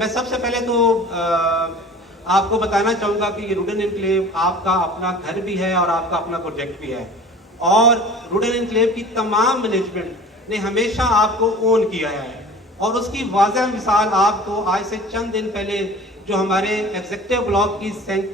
मैं सबसे पहले तो आपको बताना चाहूँगा कि ये रुडन एनक्लेव आपका अपना घर भी है और आपका अपना प्रोजेक्ट भी है, और रुडन एनक्लेव की तमाम मैनेजमेंट ने हमेशा आपको ओन किया है। और उसकी वाज़ह मिसाल आपको आज से चंद दिन पहले जो हमारे एग्जीक्यूटिव ब्लॉक की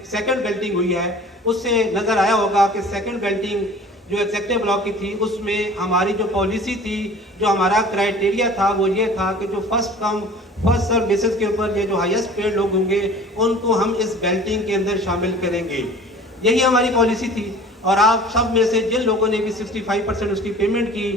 सेकंड बेल्टिंग हुई है उससे नज़र आया होगा कि सेकंड बेल्टिंग जो एग्जीक्यूटिव ब्लॉक की थी उसमें हमारी जो पॉलिसी थी, जो हमारा क्राइटेरिया था वो ये था कि जो first come first serve basis के ऊपर ये जो हाईएस्ट पेड लोग होंगे उनको हम इस बेल्टिंग के अंदर शामिल करेंगे। यही हमारी पॉलिसी थी। और आप सब में से जिन लोगों ने भी 65% उसकी पेमेंट की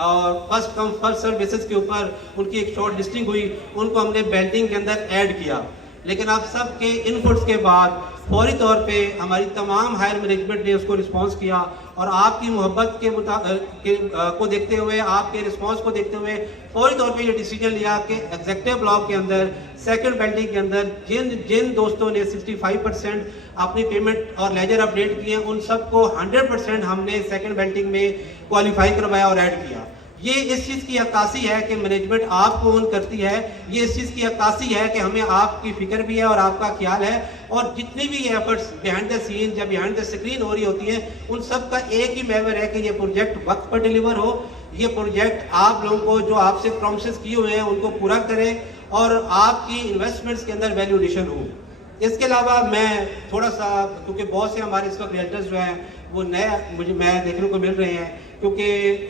और first come first serve basis के ऊपर उनकी एक शॉर्ट लिस्टिंग हुई, उनको हमने बेल्टिंग के अंदर ऐड किया। लेकिन आप सबके इनपुट्स के बाद फौरी तौर पे हमारी तमाम हायर मैनेजमेंट ने उसको रिस्पांस किया, और आपकी मोहब्बत को देखते हुए, आपके रिस्पांस को देखते हुए फौरी तौर पे ये डिसीजन लिया कि एग्जीक्यूटिव ब्लॉक के अंदर सेकंड बेल्टिंग के अंदर जिन दोस्तों ने 65% अपनी पेमेंट और लेजर अपडेट किए उन सबको 100% हमने सेकंड बेल्टिंग में क्वालिफाई करवाया और ऐड किया। ये इस चीज़ की अक्कासी है कि मैनेजमेंट आपको ओन करती है, ये इस चीज़ की अक्कासी है कि हमें आपकी फिक्र भी है और आपका ख्याल है, और जितनी भी एफर्ट्स बिहाइंड द सीन या बिहाइंड द स्क्रीन हो रही होती हैं उन सब का एक ही महवर है कि ये प्रोजेक्ट वक्त पर डिलीवर हो, ये प्रोजेक्ट आप लोगों को जो आपसे प्रॉमिसेस किए हुए हैं उनको पूरा करें और आपकी इन्वेस्टमेंट्स के अंदर वैल्यू एडिशन हो। इसके अलावा मैं थोड़ा सा, क्योंकि बहुत से हमारे इस वक्त रियल्टर्स जो हैं वो नए मैं देखने को मिल रहे हैं, क्योंकि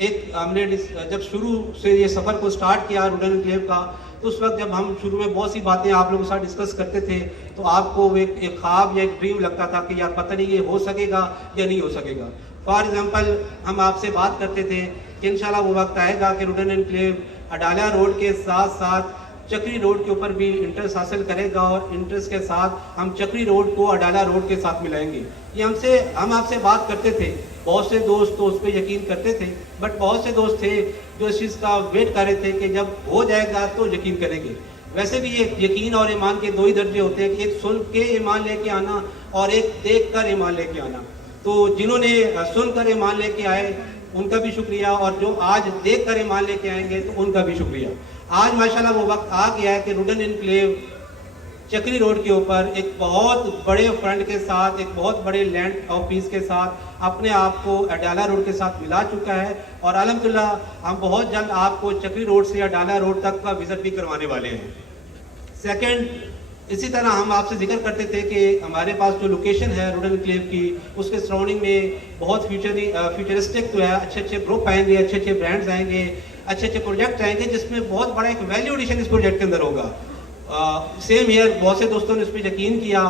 एक हमने जब शुरू से ये सफ़र को स्टार्ट किया रुडन एनक्लेव का, तो उस वक्त जब हम शुरू में बहुत सी बातें आप लोगों के साथ डिस्कस करते थे तो आपको एक ख्वाब या एक ड्रीम लगता था कि यार पता नहीं ये हो सकेगा या नहीं हो सकेगा। फॉर एग्जांपल हम आपसे बात करते थे कि इंशाल्लाह वो वक्त आएगा कि रुडन एनक्लेव अडाला रोड के साथ साथ चक्री रोड के ऊपर भी इंटरेस्ट हासिल करेगा, और इंटरेस्ट के साथ हम चक्री रोड को अडाला रोड के साथ मिलाएंगे। ये हम आपसे बात करते थे, बहुत से दोस्त तो उस पर यकीन करते थे, बट बहुत से दोस्त थे जो इस चीज़ का वेट कर रहे थे कि जब हो जाएगा तो यकीन करेंगे। वैसे भी ये यकीन और ईमान के दो ही दर्जे होते हैं कि एक सुन के ईमान लेके आना और एक देख कर ईमान लेके आना। तो जिन्होंने सुनकर ईमान लेके आए उनका भी शुक्रिया, और जो आज देख कर ईमान लेके आएंगे तो उनका भी शुक्रिया। आज माशाल्लाह वो वक्त आ गया है कि रुडन एनक्लेव चक्री रोड के ऊपर एक बहुत बड़े फ्रंट के साथ, एक बहुत बड़े लैंड ऑफिस के साथ अपने आप को अडाला रोड के साथ मिला चुका है, और अल्हम्दुलिल्लाह हम बहुत जल्द आपको चक्री रोड से अडाला रोड तक का विजिट भी करवाने वाले हैं। सेकंड, इसी तरह हम आपसे जिक्र करते थे कि हमारे पास जो लोकेशन है रुडन एनक्लेव की, उसके सराउंडिंग में बहुत फ्यूचरिस्टिक जो है अच्छे अच्छे ग्रुप आएंगे, अच्छे अच्छे ब्रांड्स आएंगे, अच्छे अच्छे प्रोजेक्ट आएंगे, जिसमें बहुत बड़ा एक वैल्यू एडिशन इस प्रोजेक्ट के अंदर होगा। सेम ईयर बहुत से दोस्तों ने इस पर यकीन किया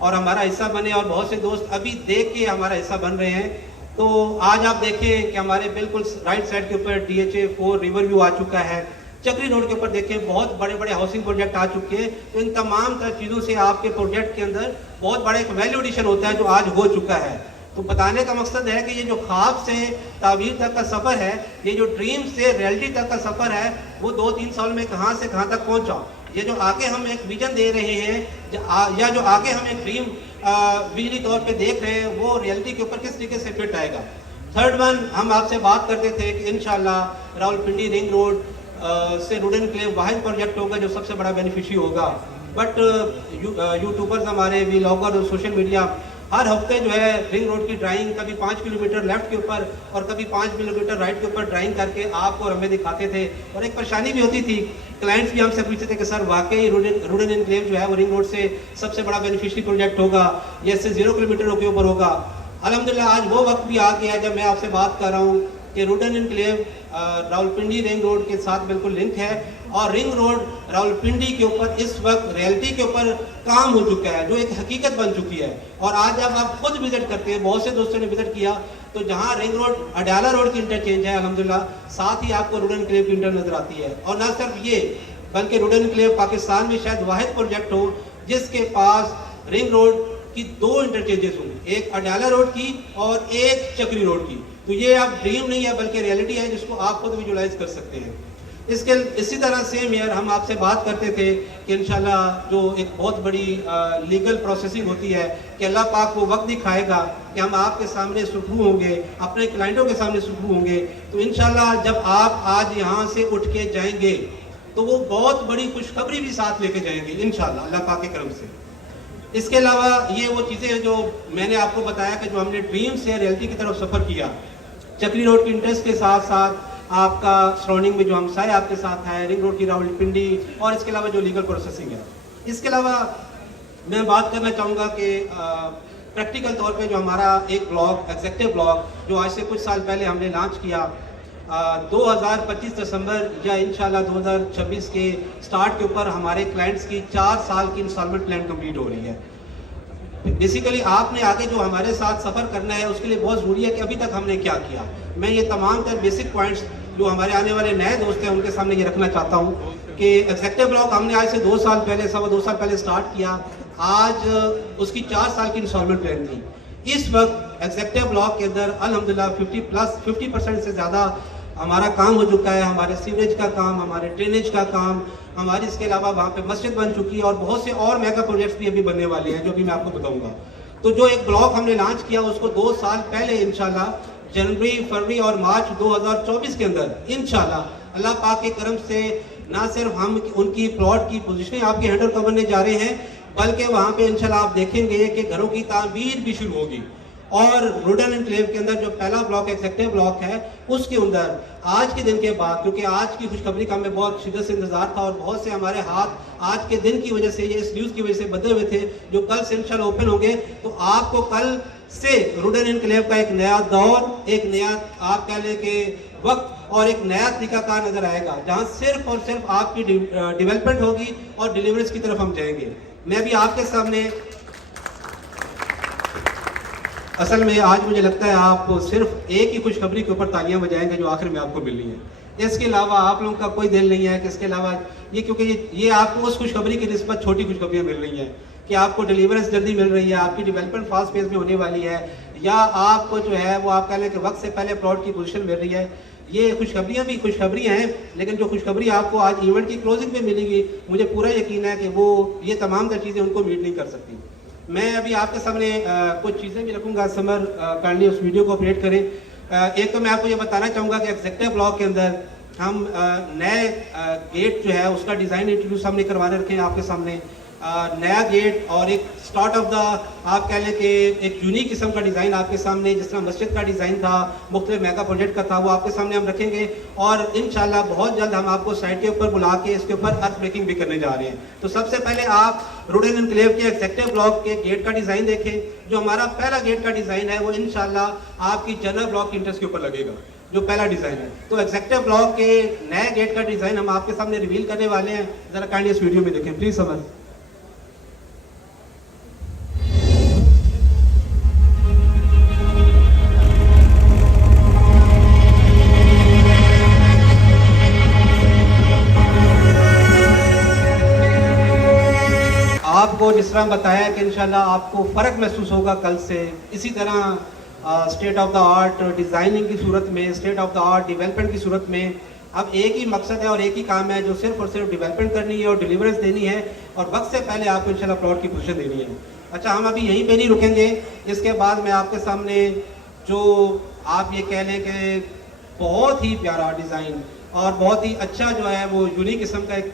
और हमारा हिस्सा बने, और बहुत से दोस्त अभी देख के हमारा हिस्सा बन रहे हैं। तो आज आप देखें कि हमारे बिल्कुल राइट साइड के ऊपर DHA 4 रिवर व्यू आ चुका है, चक्री रोड के ऊपर देखें बहुत बड़े बड़े हाउसिंग प्रोजेक्ट आ चुके हैं। तो इन तमाम तरह चीज़ों से आपके प्रोजेक्ट के अंदर बहुत बड़ा एक वैल्यू एडिशन होता है जो आज हो चुका है। तो बताने का मकसद है कि ये जो ख्वाब से ताबीर तक का सफ़र है, ये जो ड्रीम से रियलिटी तक का सफ़र है, वो 2-3 साल में कहाँ से कहाँ तक पहुँचा। ये जो आगे हम एक विजन दे रहे हैं या जो आगे हम एक ड्रीम विजली तौर पे देख रहे हैं, वो रियलिटी के ऊपर किस तरीके से फिट आएगा। थर्ड वन, हम आपसे बात करते थे कि इंशाल्लाह रावलपिंडी रिंग रोड से रुडन एनक्लेव वाहिद प्रोजेक्ट होगा जो सबसे बड़ा बेनिफिशियरी होगा। बट यूट्यूबर्स हमारे व्लॉगर और सोशल मीडिया हर हफ्ते जो है रिंग रोड की ड्राइंग कभी 5 किलोमीटर लेफ्ट के ऊपर और कभी 5 किलोमीटर राइट के ऊपर ड्राइंग करके आपको और हमें दिखाते थे, और एक परेशानी भी होती थी, क्लाइंट्स भी हमसे पूछते थे कि सर वाकई रुडन एनक्लेव जो है वो रिंग रोड से सबसे बड़ा बेनिफिशियरी प्रोजेक्ट होगा या इससे 0 किलोमीटर के ऊपर होगा। अल्हम्दुलिल्लाह आज वो वक्त भी आ गया है जब मैं आपसे बात कर रहा हूँ कि रुडन एनक्लेव रावलपिंडी रिंग रोड के साथ बिल्कुल लिंक है, और रिंग रोड रावलपिंडी के ऊपर इस वक्त रियलिटी के ऊपर काम हो चुका है, जो एक हकीकत बन चुकी है। और आज जब आप खुद विजिट करते हैं, बहुत से दोस्तों ने विजिट किया, तो जहाँ रिंग रोड अडाला रोड की इंटरचेंज है अल्हम्दुलिल्लाह, साथ ही आपको रुडन एनक्लेव की इंटर नजर आती है। और न सिर्फ ये, बल्कि रुडन एनक्लेव पाकिस्तान में शायद वाहिद प्रोजेक्ट हो जिसके पास रिंग रोड की 2 इंटरचेंजेस हों, एक अडाला रोड की और एक चक्री रोड की। तो ये अब ड्रीम नहीं है बल्कि रियलिटी है जिसको आप खुद विजुलाइज कर सकते हैं। इसी तरह सेम ईयर हम आपसे बात करते थे कि इंशाल्लाह जो एक बहुत बड़ी लीगल प्रोसेसिंग होती है कि अल्लाह पाक वो वक्त दिखाएगा कि हम आपके सामने सुखरू होंगे, अपने क्लाइंटों के सामने सुखरू होंगे। तो इंशाल्लाह जब आप आज यहाँ से उठ के जाएंगे तो वो बहुत बड़ी खुशखबरी भी साथ लेके जाएंगे इंशाल्लाह अल्लाह पाक के करम से। इसके अलावा ये वो चीज़ें जो मैंने आपको बताया कि जो हमने ड्रीम से रियलिटी की तरफ सफ़र किया, चक्री रोड की इंटरेस्ट के साथ साथ आपका सराउंडिंग में जो हमसाए आपके साथ है, रिंग रोड की रावलपिंडी, और इसके अलावा जो लीगल प्रोसेसिंग है। इसके अलावा मैं बात करना चाहूँगा कि प्रैक्टिकल तौर पे जो हमारा एक ब्लॉग एग्जेक्टिव ब्लॉग जो आज से कुछ साल पहले हमने लॉन्च किया 2025 दिसंबर या इंशाल्लाह 2026 के स्टार्ट के ऊपर हमारे क्लाइंट्स की 4 साल की इंस्टॉलमेंट प्लान कंप्लीट हो रही है। बेसिकली आपने आगे जो हमारे साथ सफ़र करना है उसके लिए बहुत ज़रूरी है कि अभी तक हमने क्या किया। मैं ये तमाम तर बेसिक पॉइंट्स जो हमारे आने वाले नए दोस्त हैं उनके सामने ये रखना चाहता हूँ कि एग्जेक्टिव ब्लॉग हमने आज से 2 साल पहले 2.25 साल पहले स्टार्ट किया। आज उसकी 4 साल की इंस्टॉलमेंट प्लान थी। इस वक्त एग्जेक्टिव ब्लॉग के अंदर अल्हम्दुलिल्लाह 50% से ज़्यादा हमारा काम हो चुका है। हमारे सीवरेज का काम, हमारे ड्रेनेज का काम, हमारी इसके अलावा वहाँ पे मस्जिद बन चुकी है और बहुत से और मेगा प्रोजेक्ट्स भी अभी बनने वाले हैं जो भी मैं आपको बताऊंगा। तो जो एक ब्लॉक हमने लॉन्च किया उसको 2 साल पहले इंशाल्लाह जनवरी, फरवरी और मार्च 2024 के अंदर इंशाल्लाह अल्लाह पाक के करम से ना सिर्फ हम उनकी प्लॉट की पोजीशनें आपके हैंड ओवर करने जा रहे हैं, बल्कि वहाँ पे इंशाल्लाह आप देखेंगे कि घरों की तामीर भी शुरू होगी। और रुडन एनक्लेव के अंदर जो पहला ब्लॉक एग्जेक्टिव ब्लॉक है उसके अंदर आज के दिन के बाद, क्योंकि आज की खुशखबरी का हमें बहुत शिद्दत से इंतजार था और बहुत से हमारे हाथ आज के दिन की वजह से, ये इस न्यूज़ की वजह से बंधे हुए थे, जो कल से इंशाल्लाह ओपन होंगे। तो आपको कल से रुडन एनक्लेव का एक नया दौर, एक नया आप कह लें कि वक्त और एक नया तरीकाकार नजर आएगा जहाँ सिर्फ और सिर्फ आपकी डेवलपमेंट होगी और डिलीवरीज की तरफ हम जाएंगे। मैं भी आपके सामने असल में आज मुझे लगता है आप सिर्फ एक ही खुशखबरी के ऊपर तालियां बजाएंगे जो आखिर में आपको मिलनी है। इसके अलावा आप लोगों का कोई दिल नहीं है कि इसके अलावा ये, क्योंकि ये आपको उस खुशखबरी की निस्बत छोटी खुशखबरियां मिल रही हैं कि आपको डिलीवरेंस जल्दी मिल रही है, आपकी डेवलपमेंट फास्ट फेज में होने वाली है, या आपको जो है वो आप कह लें कि वक्त से पहले प्लॉट की पोजीशन मिल रही है। ये खुशखबरियाँ भी खुशखबरियाँ हैं, लेकिन जो खुशखबरी आपको आज इवेंट की क्लोजिंग में मिलेगी मुझे पूरा यकीन है कि वो ये तमाम तर चीज़ें उनको मीट नहीं कर सकती। मैं अभी आपके सामने कुछ चीज़ें भी रखूँगा। समर काइंडली उस वीडियो को अपडेट करें। एक तो मैं आपको ये बताना चाहूँगा कि एग्जेक्टिव ब्लॉक के अंदर हम नए गेट जो है उसका डिज़ाइन इंट्रोड्यूस हमने करवाने रखे हैं आपके सामने। नया गेट और एक स्टार्ट ऑफ द आप कह लें कि एक यूनिक किस्म का डिज़ाइन आपके सामने, जिस तरह मस्जिद का डिज़ाइन था, मुख्तलिफ मेगा प्रोजेक्ट का था, वो आपके सामने हम रखेंगे। और इंशाल्लाह बहुत जल्द हम आपको साइट के ऊपर बुला के इसके ऊपर अर्थ ब्रेकिंग भी करने जा रहे हैं। तो सबसे पहले आप रुडन एनक्लेव के एग्जेक्टिव ब्लॉक के गेट का डिज़ाइन देखें। जो हमारा पहला गेट का डिज़ाइन है वो इंशाल्लाह आपकी जनरल ब्लॉक की इंटरेस्ट के ऊपर लगेगा, जो पहला डिज़ाइन है। तो एग्जेक्टिव ब्लॉक के नए गेट का डिज़ाइन हम आपके सामने रिवील करने वाले हैं। ज़रा काइंडली इस वीडियो में देखें प्लीज़। समझ आपको जिस तरह बताया कि इंशाल्लाह आपको फ़र्क महसूस होगा कल से। इसी तरह state of the art designing की सूरत में, state of the art development की सूरत में अब एक ही मकसद है और एक ही काम है जो सिर्फ और सिर्फ डेवलपमेंट करनी है और डिलीवरेंस देनी है और वक्त से पहले आपको इंशाल्लाह प्लॉट की पोजीशन देनी है। अच्छा, हम अभी यहीं पे नहीं रुकेंगे। इसके बाद मैं आपके सामने जो आप ये कह लें कि बहुत ही प्यारा डिज़ाइन और बहुत ही अच्छा जो है वो यूनिक किस्म का एक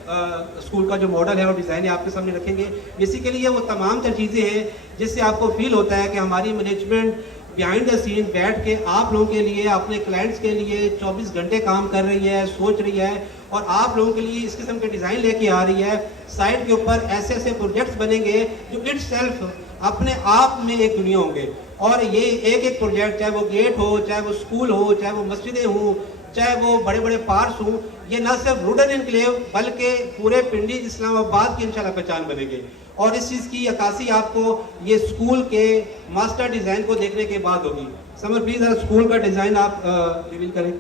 स्कूल का जो मॉडल है और डिज़ाइन है आपके सामने रखेंगे। बेसिकली ये वो तमाम तर चीज़ें हैं जिससे आपको फील होता है कि हमारी मैनेजमेंट बिहाइंड द सीन बैठ के आप लोगों के लिए, अपने क्लाइंट्स के लिए 24 घंटे काम कर रही है, सोच रही है और आप लोगों के लिए इस किस्म के डिज़ाइन लेके आ रही है। साइट के ऊपर ऐसे ऐसे प्रोजेक्ट्स बनेंगे जो इटसेल्फ अपने आप में एक दुनिया होंगे। और ये एक एक प्रोजेक्ट, चाहे वो गेट हो, चाहे वो स्कूल हो, चाहे वो मस्जिदें हों, चाहे वो बड़े बड़े पार्क्स हों, ये न सिर्फ रुडन एनक्लेव बल्कि पूरे पिंडी इस्लामाबाद की इंशाल्लाह पहचान बनेंगे। और इस चीज़ की अक्कासी आपको ये स्कूल के मास्टर डिज़ाइन को देखने के बाद होगी। समर प्लीज़ ज़रा स्कूल का डिज़ाइन आप रिवील करें।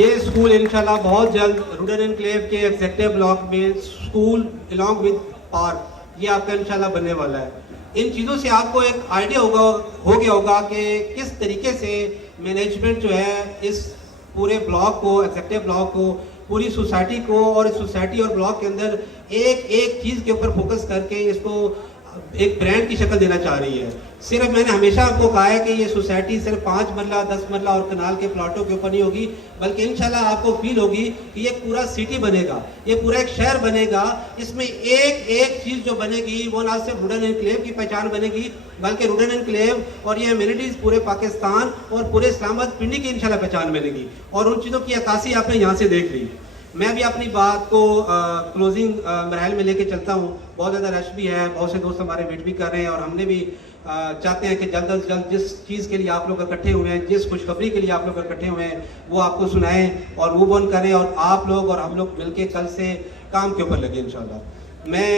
ये स्कूल इंशाल्लाह बहुत जल्द रूडन एनक्लेव के एग्जेक्टिव ब्लॉक में स्कूल अलॉन्ग विद पार्क ये आपका इंशाल्लाह बनने वाला है। इन चीज़ों से आपको एक आइडिया हो गया होगा कि किस तरीके से मैनेजमेंट जो है इस पूरे ब्लॉक को, एग्जेक्टिव ब्लॉक को, पूरी सोसाइटी को और इस सोसाइटी और ब्लॉक के अंदर एक एक चीज़ के ऊपर फोकस करके इसको एक ब्रांड की शक्ल देना चाह रही है। सिर्फ मैंने हमेशा आपको कहा है कि ये सोसाइटी सिर्फ 5 मरला 10 मरला और कनाल के प्लॉटों के ऊपर नहीं होगी, बल्कि इंशाल्लाह आपको फील होगी कि ये पूरा सिटी बनेगा, ये पूरा एक शहर बनेगा। इसमें एक एक चीज़ जो बनेगी वो ना सिर्फ रूडन एनक्लेव की पहचान बनेगी, बल्कि रूडन एनक्लेव और ये एम्यूनिटीज़ पूरे पाकिस्तान और पूरे इस्लामाबाद पिंडी की इंशाल्लाह पहचान बनेगी। और उन चीज़ों की अक्कासी आपने यहाँ से देख ली। मैं भी अपनी बात को क्लोजिंग मरहल में लेके चलता हूँ। बहुत ज़्यादा रश भी है, बहुत से दोस्त हमारे वेट भी कर रहे हैं और हमने भी चाहते हैं कि जल्द अज जल्द जिस चीज़ के लिए आप लोग इकट्ठे हुए हैं, जिस खुशखबरी के लिए आप लोग इकट्ठे हुए हैं, वो आपको सुनाएं और मूव ऑन करें और आप लोग और हम लोग मिलके कल से काम के ऊपर लगे इंशाल्लाह। मैं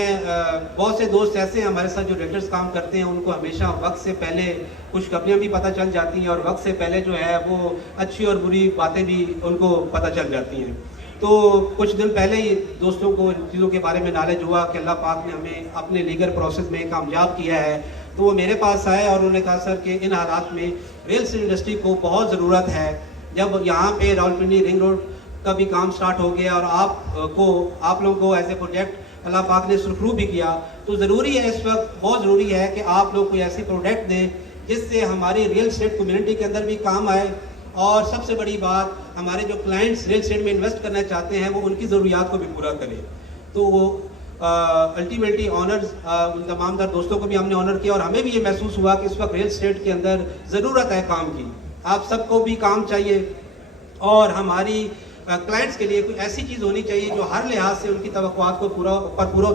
बहुत से दोस्त ऐसे हैं हमारे साथ जो रेगुलर्स काम करते हैं, उनको हमेशा वक्त से पहले खुशखबरियाँ भी पता चल जाती हैं और वक्त से पहले जो है वो अच्छी और बुरी बातें भी उनको पता चल जाती हैं। तो कुछ दिन पहले ही दोस्तों को इन चीज़ों के बारे में नॉलेज हुआ कि अल्लाह पाक ने हमें अपने लीगल प्रोसेस में कामयाब किया है। तो वो मेरे पास आए और उन्होंने कहा सर कि इन हालात में रियल एस्टेट इंडस्ट्री को बहुत ज़रूरत है। जब यहाँ पे रावलपिंडी रिंग रोड का भी काम स्टार्ट हो गया और आप लोगों को एज ए प्रोजेक्ट अल्लाह पाक ने सुरखरू भी किया, तो ज़रूरी है, इस वक्त बहुत ज़रूरी है कि आप लोग कोई ऐसी प्रोडक्ट दें जिससे हमारी रियल एस्टेट कम्युनिटी के अंदर भी काम आए और सबसे बड़ी बात हमारे जो क्लाइंट्स रियल एस्टेट में इन्वेस्ट करना चाहते हैं वो उनकी ज़रूरियात को भी पूरा करें। तो वो अल्टीमेटली ऑनर्स उन तमाम दर दोस्तों को भी हमने ऑनर किया और हमें भी ये महसूस हुआ कि इस वक्त रियल एस्टेट के अंदर ज़रूरत है काम की। आप सबको भी काम चाहिए और हमारी क्लाइंट्स के लिए कोई ऐसी चीज़ होनी चाहिए जो हर लिहाज से उनकी तवक्कुआत को पूरा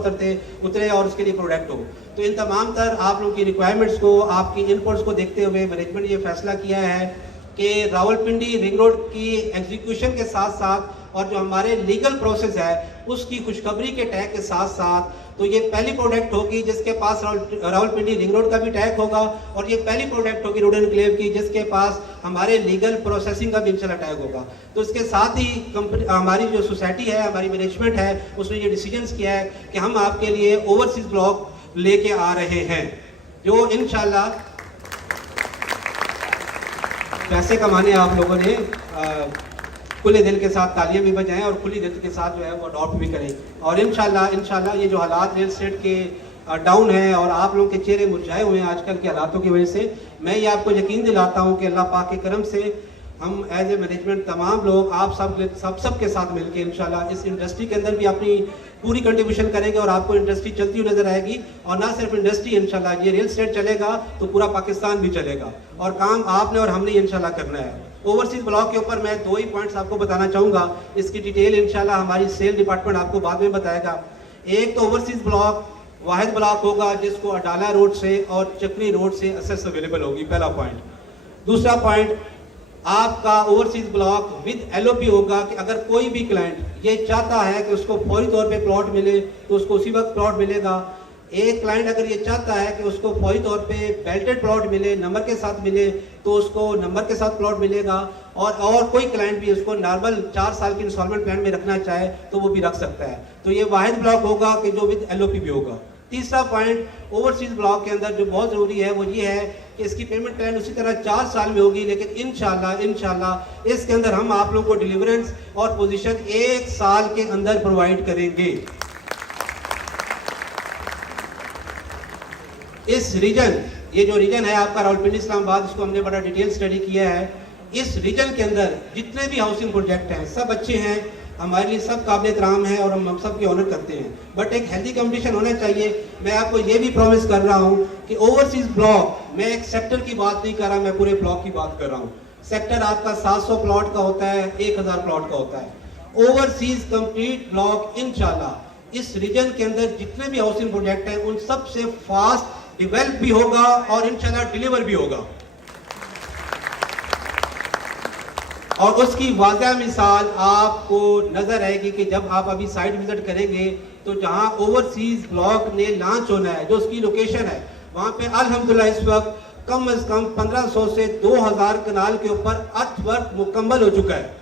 उतरे और उसके लिए प्रोडक्ट हो। तो इन तमाम तर आप लोगों की रिक्वायरमेंट्स को, आपकी इनपुट्स को देखते हुए मैनेजमेंट ये फैसला किया है कि रावलपिंडी रिंग रोड की एग्जीक्यूशन के साथ साथ और जो हमारे लीगल प्रोसेस है उसकी खुशखबरी के टैग के साथ साथ, तो ये पहली प्रोडक्ट होगी जिसके पास रावलपिंडी रिंग रोड का भी टैग होगा और ये पहली प्रोडक्ट होगी रूडन एनक्लेव की जिसके पास हमारे लीगल प्रोसेसिंग का भी इंशाल्लाह टैग होगा। तो इसके साथ ही हमारी जो सोसाइटी है, हमारी मैनेजमेंट है, उसने ये डिसीजंस किया है कि हम आपके लिए ओवरसीज ब्लॉक लेके आ रहे हैं जो इंशाल्लाह पैसे कमाने आप लोगों ने खुले दिल के साथ तालियां भी बजाएं और खुली दिल के साथ जो है वो अडॉप्ट भी करें। और इंशाल्लाह ये जो हालात रियल एस्टेट के डाउन है और आप लोगों के चेहरे मुरझाए हुए हैं आजकल के हालातों की वजह से, मैं ये आपको यकीन दिलाता हूँ कि अल्लाह पाक के करम से हम एज ए मैनेजमेंट तमाम लोग आप सब के साथ मिलकर इंशाल्लाह इस इंडस्ट्री के अंदर भी अपनी पूरी कंट्रीब्यूशन करेंगे और आपको इंडस्ट्री चलती हुई नजर आएगी। और ना सिर्फ इंडस्ट्री, इंशाल्लाह ये रियल एस्टेट चलेगा तो पूरा पाकिस्तान भी चलेगा और काम आपने और हमने इंशाल्लाह करना है। ओवरसीज ब्लॉक के ऊपर मैं 2 ही पॉइंट्स आपको बताना चाहूँगा, इसकी डिटेल इंशाल्लाह हमारी सेल डिपार्टमेंट आपको बाद में बताएगा। एक तो ओवरसीज ब्लॉक वाहिद ब्लॉक होगा जिसको अडाला रोड से और चक्री रोड से एक्सेस अवेलेबल होगी, पहला पॉइंट। दूसरा पॉइंट, आपका ओवरसीज ब्लॉक विद एलओपी होगा कि अगर कोई भी क्लाइंट ये चाहता है कि उसको फौरी तौर पे प्लॉट मिले तो उसको उसी वक्त प्लॉट मिलेगा। एक क्लाइंट अगर ये चाहता है कि उसको फौरी तौर पे बेल्टेड प्लॉट मिले, नंबर के साथ मिले, तो उसको नंबर के साथ प्लॉट मिलेगा। और कोई क्लाइंट भी उसको नॉर्मल 4 साल की इंस्टॉलमेंट प्लान में रखना चाहे तो वो भी रख सकता है। तो ये वाहिद ब्लॉक होगा कि जो विद एलओपी भी होगा। तीसरा पॉइंट, ओवरसीज ब्लॉक के अंदर जो बहुत ज़रूरी है वो ये है कि इसकी पेमेंट प्लान उसी तरह 4 साल में होगी, लेकिन इंशाल्लाह इसके अंदर हम आप लोगों को डिलीवरेंस और पोजीशन 1 साल के अंदर प्रोवाइड करेंगे। इस रीजन, ये जो रीजन है आपका रावलपिंडी इस्लामाबाद, इसको हमने बड़ा डिटेल स्टडी किया है। इस रीजन के अंदर जितने भी हाउसिंग प्रोजेक्ट हैं सब अच्छे हैं, हमारे लिए सब काबिल एहतराम है और हम सब की ऑनर करते हैं, बट एक हेल्दी कंपटीशन होना चाहिए। मैं आपको ये भी प्रॉमिस कर रहा हूँ कि ओवरसीज ब्लॉक, मैं एक सेक्टर की बात नहीं कर रहा, मैं पूरे ब्लॉक की बात कर रहा हूँ। सेक्टर आपका 700 प्लॉट का होता है, 1000 प्लॉट का होता है। ओवरसीज कंप्लीट ब्लॉक इंशाल्लाह इस रीजन के अंदर जितने भी हाउसिंग प्रोजेक्ट हैं उन सब से फास्ट डिवेल्प भी होगा और इंशाल्लाह डिलीवर भी होगा। और उसकी वाज़ह मिसाल आपको नजर आएगी कि जब आप अभी साइट विजिट करेंगे तो जहां ओवरसीज ब्लॉक ने लॉन्च होना है, जो उसकी लोकेशन है, वहां पे अल्हम्दुलिल्लाह इस वक्त कम से कम 1500 से 2000 कनाल के ऊपर अर्थवर्क मुकम्मल हो चुका है।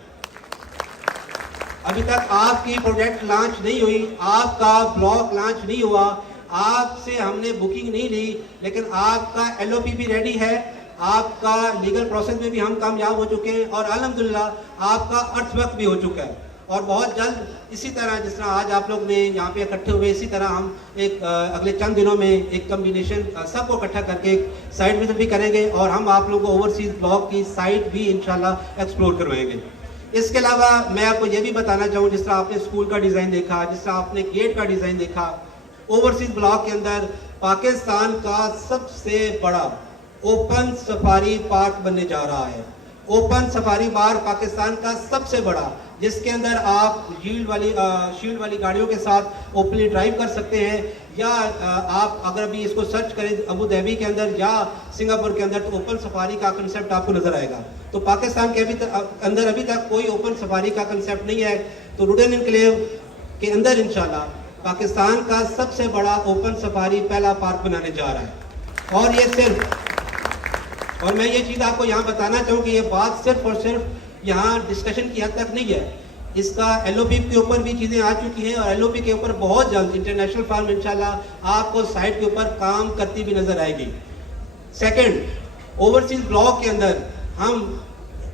अभी तक आपकी प्रोजेक्ट लॉन्च नहीं हुई, आपका ब्लॉक लॉन्च नहीं हुआ, आपसे हमने बुकिंग नहीं ली, लेकिन आपका एलओपी भी रेडी है, आपका लीगल प्रोसेस में भी हम कामयाब हो चुके हैं और अल्हम्दुलिल्लाह आपका अर्थवर्क भी हो चुका है। और बहुत जल्द इसी तरह जिस तरह आज आप लोग ने यहाँ पे इकट्ठे हुए, इसी तरह हम एक अगले चंद दिनों में एक कम्बिनेशन सबको इकट्ठा करके एक साइट विजिट भी करेंगे और हम आप लोगों को ओवरसीज ब्लॉक की साइट भी इंशाल्लाह एक्सप्लोर करवाएंगे। इसके अलावा मैं आपको ये भी बताना चाहूँ, जिस तरह आपने स्कूल का डिज़ाइन देखा, जिस तरह आपने गेट का डिज़ाइन देखा, ओवरसीज ब्लॉक के अंदर पाकिस्तान का सबसे बड़ा ओपन सफारी पार्क बनने जा रहा है। ओपन सफारी पार्क पाकिस्तान का सबसे बड़ा, जिसके अंदर आप शील्ड वाली गाड़ियों के साथ ओपनली ड्राइव कर सकते हैं, या आप अगर अभी इसको सर्च करें अबू धाबी के अंदर या सिंगापुर के अंदर तो ओपन सफारी का कंसेप्ट आपको नजर आएगा। तो पाकिस्तान के अंदर अभी तक कोई ओपन सफारी का कंसेप्ट नहीं है, तो रुडेन एनक्लेव के अंदर इंशाल्लाह पाकिस्तान का सबसे बड़ा ओपन सफारी पहला पार्क बनाने जा रहा है। और ये सिर्फ, और मैं ये चीज़ आपको यहाँ बताना चाहूँ कि ये बात सिर्फ और सिर्फ यहाँ डिस्कशन की हद तक नहीं है, इसका एलओपी के ऊपर भी चीज़ें आ चुकी हैं और एलओपी के ऊपर बहुत जल्द इंटरनेशनल फार्म इंशाल्लाह आपको साइट के ऊपर काम करती भी नजर आएगी। सेकंड, ओवरसीज ब्लॉक के अंदर हम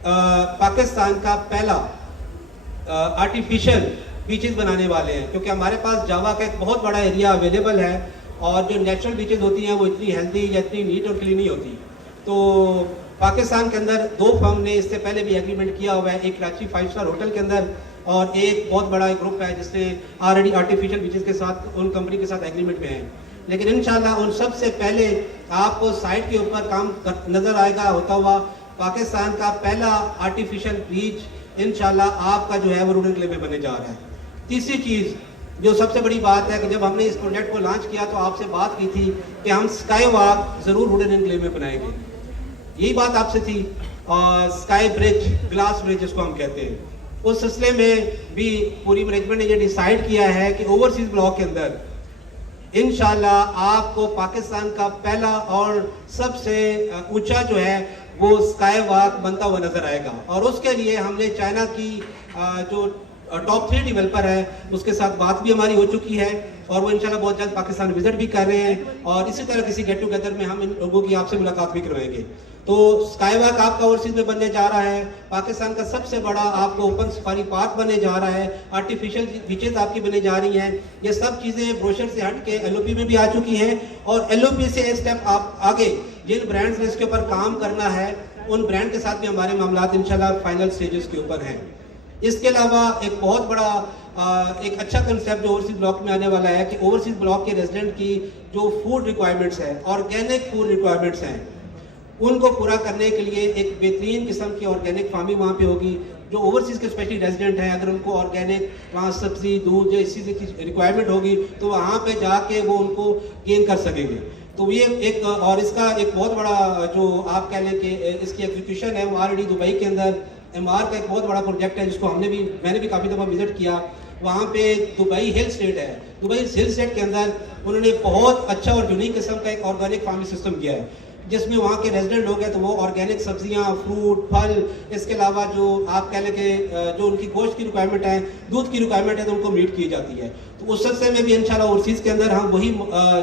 पाकिस्तान का पहला आर्टिफिशियल बीचेस बनाने वाले हैं, क्योंकि हमारे पास जावा का एक बहुत बड़ा एरिया अवेलेबल है और जो नेचुरल बीचेस होती हैं वो इतनी हेल्दी या इतनी नीट और क्लीन नहीं होती। तो पाकिस्तान के अंदर दो फर्म ने इससे पहले भी एग्रीमेंट किया हुआ है, एक कराची 5 स्टार होटल के अंदर और एक बहुत बड़ा ग्रुप है जिसने ऑलरेडी आर्टिफिशियल बीचेस के साथ उन कंपनी के साथ एग्रीमेंट में है। लेकिन इंशाल्लाह उन सबसे पहले आपको साइट के ऊपर काम नजर आएगा होता हुआ पाकिस्तान का पहला आर्टिफिशियल बीच इंशाल्लाह आपका जो है वो रुडेन एनक्लेव में बनने जा रहा है। तीसरी चीज़ जो सबसे बड़ी बात है कि जब हमने इस प्रोजेक्ट को लॉन्च किया तो आपसे बात की थी कि हम स्काई वॉक ज़रूर रुडेन एनक्लेव में बनाएंगे, यही बात आपसे थी। और स्काई ब्रिज, ग्लास ब्रिज जिसको हम कहते हैं, उस सिलसिले में भी पूरी मैनेजमेंट ने ये डिसाइड किया है कि ओवरसीज ब्लॉक के अंदर इंशाल्लाह आपको पाकिस्तान का पहला और सबसे ऊंचा जो है वो स्काई वॉक बनता हुआ नजर आएगा। और उसके लिए हमने चाइना की जो टॉप 3 डेवलपर है उसके साथ बात भी हमारी हो चुकी है और वो इंशाल्लाह बहुत जल्द पाकिस्तान विजिट भी कर रहे हैं और इसी तरह किसी गेट टुगेदर में हम इन लोगों की आपसे मुलाकात भी करवाएंगे। तो स्काई वॉक आपका ओवरसीज में बनने जा रहा है, पाकिस्तान का सबसे बड़ा आपको ओपन सफारी पार्क बनने जा रहा है, आर्टिफिशियल बीचेस आपकी बनने जा रही हैं। ये सब चीज़ें ब्रोशर से हट के एलओपी में भी आ चुकी हैं और एलओपी से एक स्टेप आप आगे जिन ब्रांड्स ने इसके ऊपर काम करना है उन ब्रांड के साथ भी हमारे मामलात इंशाल्लाह फाइनल स्टेजेस के ऊपर हैं। इसके अलावा एक बहुत बड़ा एक अच्छा कंसेप्ट जो ओवरसीज ब्लॉक में आने वाला है कि ओवरसीज ब्लॉक के रेजिडेंट की जो फूड रिक्वायरमेंट्स हैं, ऑर्गेनिक फूड रिक्वायरमेंट्स हैं, उनको पूरा करने के लिए एक बेहतरीन किस्म की ऑर्गेनिक फार्मिंग वहाँ पे होगी। जो ओवरसीज के स्पेशली रेजिडेंट हैं अगर उनको ऑर्गेनिक वहाँ सब्जी दूध जो इस चीज़ की रिक्वायरमेंट होगी तो वहाँ पे जाके वो उनको गेन कर सकेंगे। तो ये एक और इसका एक बहुत बड़ा जो आप कह लें कि इसकी एग्जीक्यूशन है वो ऑलरेडी दुबई के अंदर एमआर का एक बहुत बड़ा प्रोजेक्ट है जिसको मैंने भी काफ़ी दफ़ा विजिट किया। वहाँ पे दुबई हिल स्टेट है, दुबई हिल स्टेट के अंदर उन्होंने बहुत अच्छा और यूनिक किस्म का एक ऑर्गेनिक फार्मिंग सिस्टम किया है जिसमें वहाँ के रेजिडेंट लोग हैं तो वो ऑर्गेनिक सब्जियाँ, फ्रूट, फल, इसके अलावा जो आप कह लें कि जो उनकी गोश्त की रिक्वायरमेंट है, दूध की रिक्वायरमेंट है तो उनको मीट की जाती है। तो उस सिलसिले में भी इंशाल्लाह ओवरसीज़ के अंदर हम वही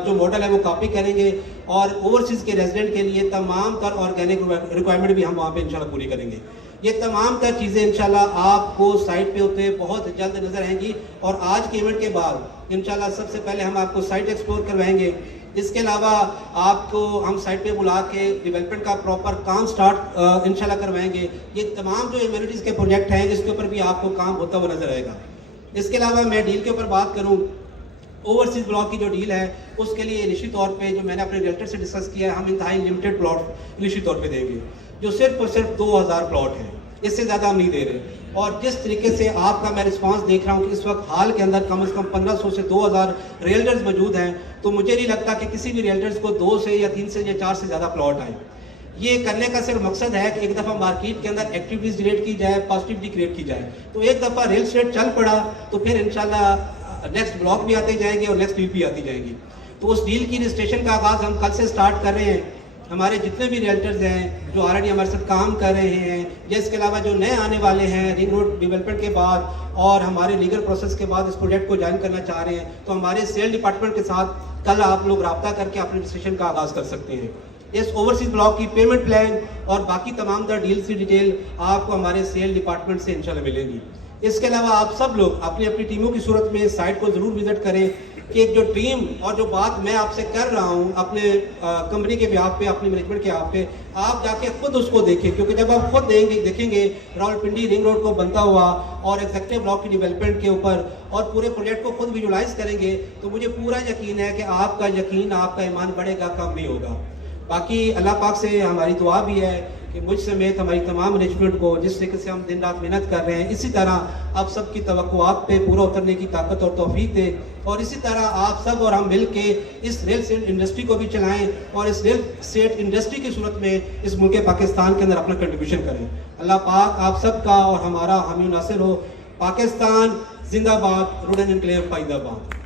जो मॉडल है वो कॉपी करेंगे और ओवरसीज़ के रेजिडेंट के लिए तमाम तर ऑर्गेनिक रिक्वायरमेंट भी हम वहाँ पर इंशाल्लाह पूरी करेंगे। ये तमाम तर चीज़ें इंशाल्लाह आपको साइट पे होते बहुत जल्द नजर आएंगी और आज के इवेंट के बाद इंशाल्लाह सबसे पहले हम आपको साइट एक्सप्लोर करवाएंगे। इसके अलावा आपको हम साइट पे बुला के डेवलपमेंट का प्रॉपर काम स्टार्ट इंशाल्लाह करवाएंगे। ये तमाम जो इम्यूनिटीज़ के प्रोजेक्ट हैं इसके ऊपर भी आपको काम होता हुआ नजर आएगा। इसके अलावा मैं डील के ऊपर बात करूँ, ओवरसीज ब्लॉक की जो डील है उसके लिए निश्चित तौर पे जो मैंने अपने रियल्टर से डिस्कस किया है हम इंतहाई लिमिटेड प्लॉट निश्चित तौर पे देंगे जो सिर्फ और सिर्फ 2000 प्लॉट हैं, इससे ज़्यादा हम नहीं दे रहे। और जिस तरीके से आपका मैं रिस्पांस देख रहा हूँ कि इस वक्त हाल के अंदर कम से कम 1500 से 2000 रियल्टर्स मौजूद हैं तो मुझे नहीं लगता कि किसी भी रियल्टर्स को 2 से या 3 से या 4 से ज़्यादा प्लॉट आए। ये करने का सिर्फ मकसद है कि एक दफ़ा मार्केट के अंदर एक्टिविटीज़ क्रिएट की जाए, पॉजिटिविटी क्रिएट की जाए। तो एक दफ़ा रियल स्टेट चल पड़ा तो फिर इंशाल्लाह नेक्स्ट ब्लॉक भी आते जाएंगे और नेक्स्ट डील भी आती जाएंगी। तो उस डील की रजिस्ट्रेशन का आगाज़ हम कल से स्टार्ट कर रहे हैं। हमारे जितने भी रियल्टर्स हैं जो ऑलरेडी हमारे साथ काम कर रहे हैं, या इसके अलावा जो नए आने वाले हैं रिंग रोड डेवलपमेंट के बाद और हमारे लीगल प्रोसेस के बाद इस प्रोजेक्ट को ज्वाइन करना चाह रहे हैं, तो हमारे सेल डिपार्टमेंट के साथ कल आप लोग रब्ता करके अपने रजिस्ट्रेशन का आगाज़ कर सकते हैं। इस ओवरसीज ब्लॉक की पेमेंट प्लान और बाकी तमाम डील्स की डिटेल आपको हमारे सेल डिपार्टमेंट से इंशाल्लाह मिलेगी। इसके अलावा आप सब लोग अपनी अपनी टीमों की सूरत में साइट को ज़रूर विजिट करें कि जो ड्रीम और जो बात मैं आपसे कर रहा हूं अपने कंपनी के बिहाफ पे, अपनी मैनेजमेंट के बिहाफ पे, आप जाके खुद उसको देखें, क्योंकि जब आप खुद देखेंगे रावलपिंडी रिंग रोड को बनता हुआ और एग्जीक्यूटिव ब्लॉक की डेवलपमेंट के ऊपर और पूरे प्रोजेक्ट को खुद विजुलाइज करेंगे, तो मुझे पूरा यकीन है कि आपका यकीन, आपका ईमान बढ़ेगा, कम नहीं होगा। बाकी अल्लाह पाक से हमारी दुआ भी है कि मुझ समेत हमारी तमाम मैनेजमेंट को जिस तरीके से हम दिन रात मेहनत कर रहे हैं, इसी तरह आप सबकी तवक्कुआत पे पूरा उतरने की ताकत और तौफीक दे, और इसी तरह आप सब और हम मिल के इस रेल स्टेट इंडस्ट्री को भी चलाएं और इस रेल स्टेट इंडस्ट्री की सूरत में इस मुल्क पाकिस्तान के अंदर अपना कंट्रीब्यूशन करें। अल्लाह पाक आप सबका और हमारा हामी नासिर हो। पाकिस्तान जिंदाबाद, रूडन एनक्लेव फैज़ाबाद।